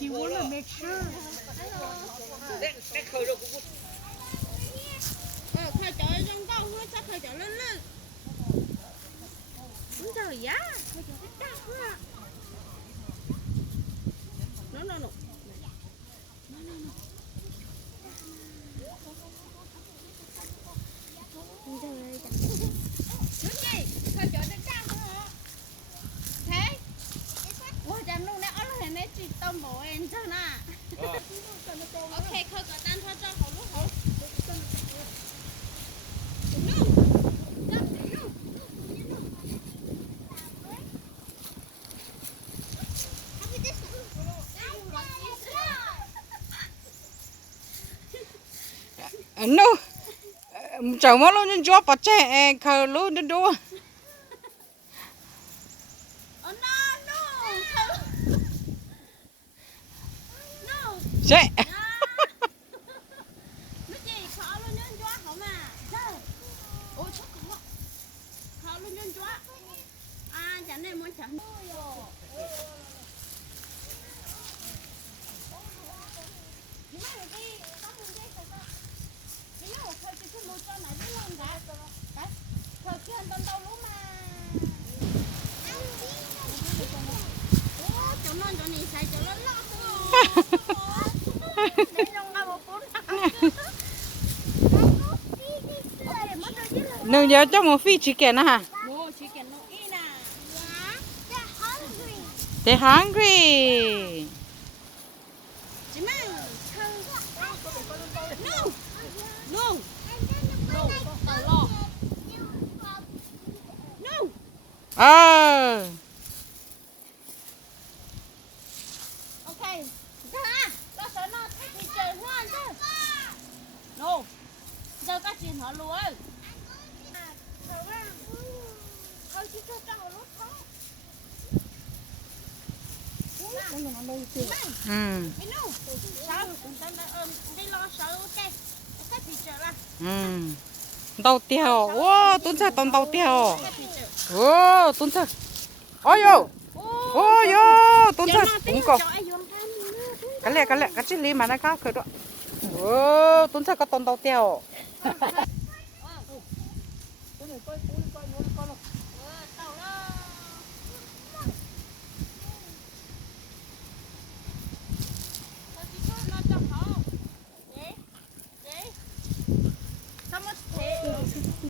He wanna make sure. Khai chợ trong con nó chắc khai chợ lên lên. Đúng rồi giá, khai chợ cái đắt quá. No. Đúng gì? Khai chợ cái đắt hả? Thế? Ủa chăm lúc nãy ở đây nãy chị tôm bò em cho nè. Ok, khai chợ tan thôi cho họ lúc hả? No, chẳng mất luôn nhưng chúa bắt trẻ khờ luôn đến đua. Chạy. Nương nhớ cho một phi chỉ kén hả? They're hungry. Ờ. Okay. Ra. Nó sẽ nó đi chơi hoan chứ. No. Giờ các chuyện họ luôn. Thôi chứ cho họ lúc thôi. Sao? Đi lo sợ ok. Cái gì chờ là. Tàu tiêu. Wow, tuấn sa tàu tiêu. Wow, tuấn sa. Ôi yo. Ôi yo, tuấn sa. Cũng có. Cái lẹ, cái chiếc ly mà nó khác khởi đó. Wow, tuấn sa có tàu tiêu.